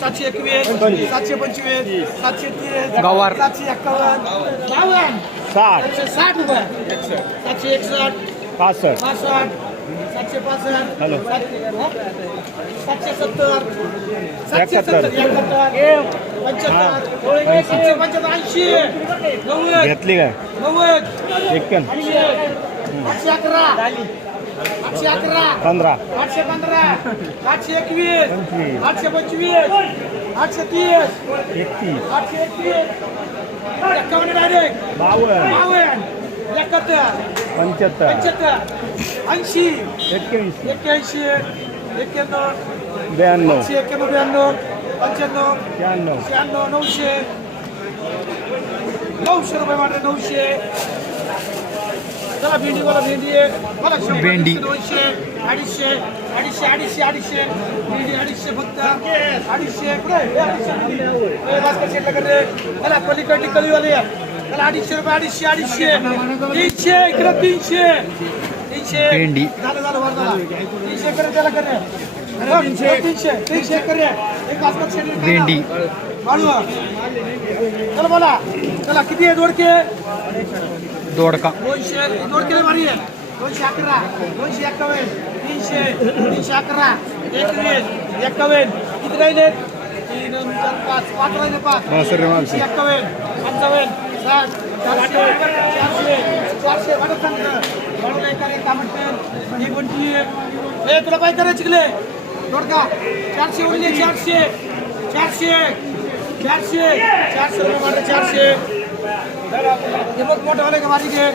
सातशे एकवीस सातशे पंचवीस सातशे तीस गवार. सातशे एक्कावन्न बावन्न साठ सातशे साठ रुपये सातशे एकसष्ट पासष्ट पासष्ट सातशे पासष्ट हॅलो. सातशे सत्तर सातशे एकाहत्तर. सत्तर एकाहत्तर पंच्याहत्तर सातशे पंच्याहत्तर ऐंशी नव्वद घेतली काय नव्वद अकरा आठशे अकरा. पंधरा. आठशे पंधरा. आठशे एकवीस. पंचवीस. आठशे पंचवीस. आठशे तीस. एकतीस. आठशे एकवीस. एकावन्न डायरेक्ट बावन्न. बावन्न. एकाहत्तर. पंच्याहत्तर. पंच्याहत्तर. ऐंशी. एक्क्याऐंशी. एक्क्याऐंशी. एक्क्याण्णव. ब्याण्णव. एकशे एक्क्याण्णव ब्याण्णव. पंच्याण्णव. शहाण्णव. शहाण्णव नऊशे. नऊशे रुपये मात्र नऊशे. चला भेंडी बोला भेंडी आहे. बोला शंभर, भेंडी. दोनशे अडीचशे अडीचशे अडीचशे अडीचशे भेंडी अडीचशे फक्त अडीचशे कुठे आहे? हे अडीचशे भेंडी. हे भास्कर शेटला कर रे. मला पलीकडली कलीवाले मला अडीचशे रुपये अडीचशे अडीचशे तीनशे इकडे तीनशे तीनशे भेंडी. झालं झालं वर झालं तीनशे करे त्याला कर रे. तीनशे तीनशे तीनशे कर रे. एक भास्कर शेटला कर. भेंडी. वाढवा. चला बोला चला किती आहे दोडके दोडका दोनशे दोडके भारी आहे दोनशे अकरा दोनशे एकावन्न तीनशे तीनशे अकरा एकवीस एकावन्न किती राहिले तीन चार पाच पाच राहिले पाच तीनशे एक्कावन्न पंचावन्न साठ चारशे चारशे चारशे वाढत सांगतं एका काय म्हणतं ही आहे? ए तुला काय करायची गले दोडका चारशे उरले चारशे चारशे चारशे चारशे रुपये वाढले चारशे हे बघ मोठं वाले का माझी घे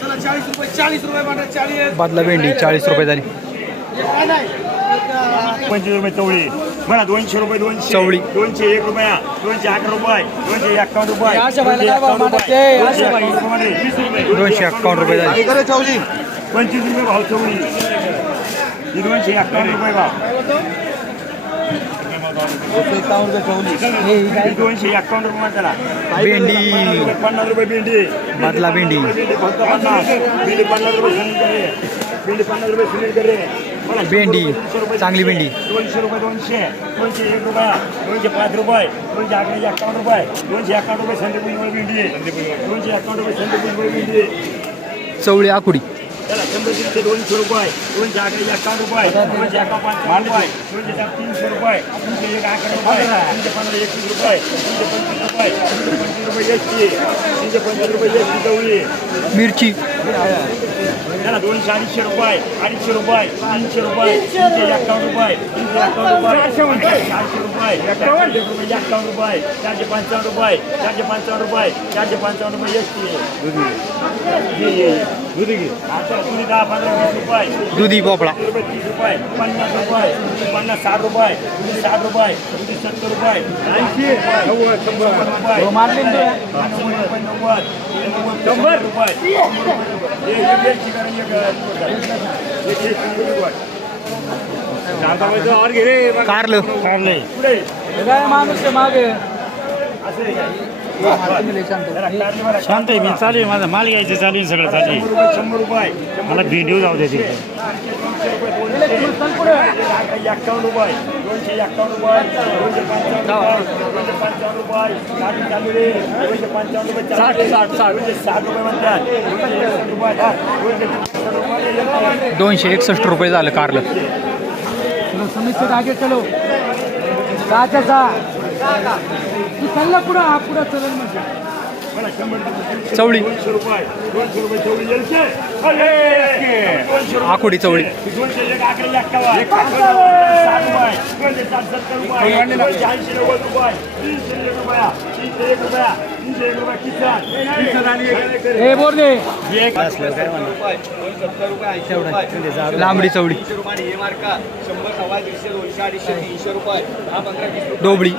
चला चाळीस रुपये चाळीस रुपये वाटत चाळीस बादला भेंडी चाळीस रुपये झाली हे काय नाही पंचवीस रुपये चवळी म्हणा दोनशे रुपये दोनशे चवळी. दोनशे एक रुपया दोनशे अकरा रुपये दोनशे एकावन्न रुपये अशा बाईला दोनशे काय भाव रुपये. अशा दोनशे बाई. एकावन्न रुपये. वीस रुपये. दोनशे एकावन्न रुपये झाली पंचवीस रुपये भाव चवळी ही दोनशे एकावन्न रुपये ही दोनशे एकावन्न रुपये त्याला. भेंडी. पन्नास रुपये भेंडी. बादला भेंडी. फक्त पन्नास. भेंडी पन्नास रुपये सुनील करे भेंडी पन्नास रुपये सुनील करे भेंडी. चांगली भेंडी. दोनशे रुपये दोनशे. दोनशे एक रुपया दोनशे पाच रुपये दोनशे अकरा एकावन्न रुपये दोनशे एकावन्न रुपये संदीप भेंडी. दोनशे एकावन्न रुपये संदीप भेंडी. चवळी आकुडी. त्याला शंभर दीडशे दोनशे रुपये दोनशे अकरा एकावन्न रुपये दोनशे एकावन्न रुपये दोनशे सात तीनशे रुपये तीनशे एक अकरा रुपये तीनशे पंधरा एकवीस रुपये तीनशे पंचवीस रुपये तीनशे पंचवीस रुपये एकशे तीनशे पंचवीस रुपये एकशे चवळी मिरची. त्याला दोनशे अडीचशे रुपये अडीचशे रुपये तीनशे रुपये तीनशे एकावन्न रुपये तीनशे एकावन्न रुपये चारशे रुपये रुपये एकावन्न रुपये चारशे पंचावन्न रुपये चारशे पंचावन्न रुपये चारशे पंचावन्न रुपये एकशे आता तुम्ही दहा पंधरा वीस रुपये. दुधी भोपळा. तीस रुपये पन्नास रुपये पन्नास साठ रुपये साठ रुपये. सत्तर रुपये ऐंशी नव्वद शंभर रुपये नव्वद शंभर रुपये और घे रे. कारलं कारले. पुढे. माणूस मागे. शांत आहे मी चालू आहे माझा माल घ्यायचं चालू आहे सगळं चालू आहे मला व्हिडिओ जाऊ दे तिकडे एक्कावन्न रुपये दोनशे एक्कावन्न रुपये दोनशे पंचावन्न रुपये दोनशे पंचावन्न रुपये साठ चालू रे दोनशे पंचावन्न रुपये साठ साठ साठ दोनशे साठ रुपये म्हणतात दोनशे एकसष्ट रुपये हा, दोनशे एकसष्ट रुपये दोनशे एकसष्ट रुपये झालं कारलं समीक्षेत आगे चलो सहाच्या सहा तू चालला पुढं हा पुढं चलन म्हणजे मला शंभर रुपये. चवळी. रुपये चवळी हे बोल दे लांबडी चवळी. डोबळी.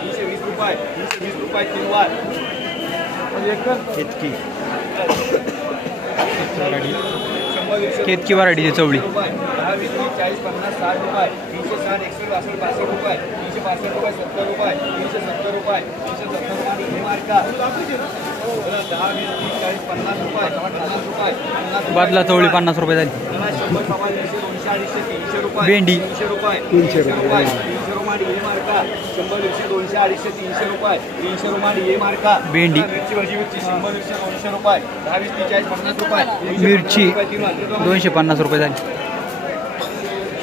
दीडशे केतकी वराडीची चवळी. चाळीस पन्नास साठ रुपये तीनशे साठ एकशे बासष्ट बासष्ट रुपये तीनशे बासष्ट रुपये सत्तर रुपये तीनशे सत्तर रुपये तीनशे सत्तर रुपये आणि हे मार्का बरं, दहा वीस तीस चाळीस पन्नास रुपये पन्नास रुपये पन्नास रुपये बादला चवळी पन्नास रुपये झाली. शंभर सव्वा दीडशे दोनशे अडीचशे तीनशे रुपये. भेंडी. तीनशे रुपये तीनशे रुपये. रुमाडी हे मार्का शंभर दीडशे दोनशे अडीचशे तीनशे रुपये. तीनशे रुमाडी हे मार्का भेंडी. मिरची भाजी मिरची शंभर दीडशे दोनशे रुपये. दहा वीस तीस चाळीस पन्नास रुपये. मिरची. दोनशे पन्नास रुपये झाली.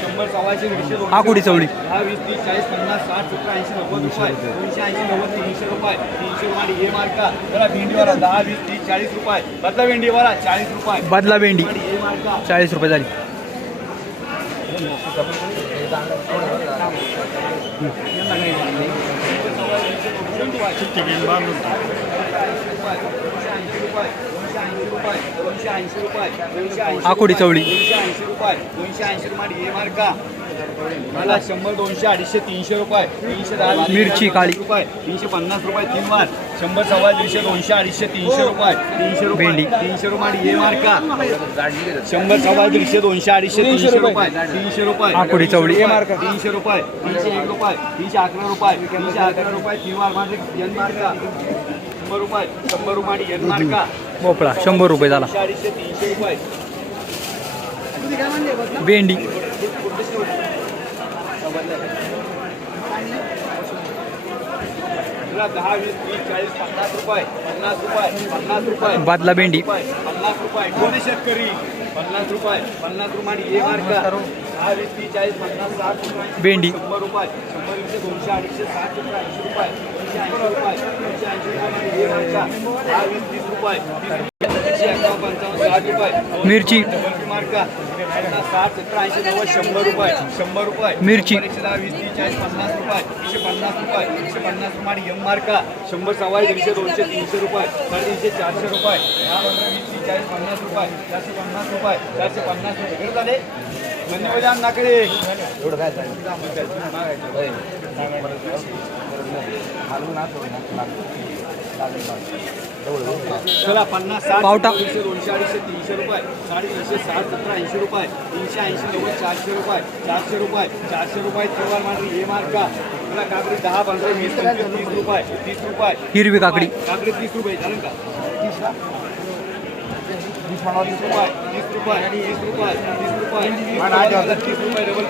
शंभर सव्वाशे दीडशे आकुडी चवळी. दहा वीस तीस चाळीस पन्नास साठ सत्तर ऐंशी नव्वद रुपये. दोनशे ऐंशी नव्वद तीनशे रुपये. तीनशे रुपये हे मार्का जरा भेंडीवाला दहा वीस तीस चाळीस रुपये. बदला भेंडीवाला चाळीस रुपये. बदला भेंडी. हे मार्का चाळीस रुपये झाली. आकुडी चवळी. दोनशे ऐंशी रुपये दोनशे ऐंशी रुपये हे मार्का मला शंभर दोनशे अडीचशे तीनशे रुपये तीनशे दहा मिरची काळी. रुपये तीनशे पन्नास रुपये तीन वार शंभर सव्वा दीडशे दोनशे अडीचशे तीनशे रुपये. तीनशे रुपये. भेंडी. तीनशे रुपये हे मार्का. शंभर सव्वा दीडशे दोनशे अडीचशे तीनशे रुपये. तीनशे रुपये. आकुडी चवळी. हे मार्का. तीनशे रुपये. तीनशे एक रुपये. तीनशे अकरा रुपये. तीनशे अकरा रुपये. तीन वार माझे मार्का. शंभर रुपये. शंभर रुपये यन मार्का. भोपळा. शंभर रुपये झाला. अडीचशे तीनशे रुपये. भेंडी. तुला दहा वीस तीस चाळीस पन्नास रुपये पन्नास रुपये पन्नास रुपये बादला भेंडी. पन्नास रुपये कोणी शेतकरी पन्नास रुपये पन्नास रुपये हे मार्का दहा वीस तीस चाळीस पन्नास साठ रुपये भेंडी. शंभर रुपये शंभर वीसशे दोनशे अडीचशे साठ रुपये ऐंशी रुपये दोनशे ऐंशी रुपये दोनशे ऐंशी रुपये मार्का दहा वीस तीस रुपये एकावन्न पंचावन्न साठ रुपये मिरची. डबल मार्का. पन्नास साठ सत्तर ऐंशी नव्वद शंभर रुपये. शंभर रुपये. मिरची. एकशे दहा वीस तीस चाळीस पन्नास रुपये. एकशे पन्नास रुपये. एकशे पन्नास रुपये एम मार्का. शंभर सव्वा दीडशे दोनशे तीनशे रुपये. साडेतीनशे चारशे रुपये. दहा पंधरा वीस तीस चाळीस पन्नास रुपये. चारशे पन्नास रुपये. चारशे पन्नास रुपये. किती झाले? एवढं काय चला पन्नास साठ पावटा. दोनशे दोनशे अडीचशे तीनशे रुपये. साडेतीनशे साठ सत्तर ऐंशी रुपये. तीनशे ऐंशी नव्वद चारशे रुपये. चारशे रुपये. चारशे रुपये तेव्हा मारली हे मार्का तुला काकडी दहा पंधरा वीस पंचवीस तीस रुपये. तीस रुपये. हिरवी काकडी. काकडी तीस रुपये चालेल का? तीस रुपये. तीस रुपये. तीस रुपये. तीस रुपये. तीस रुपये डबल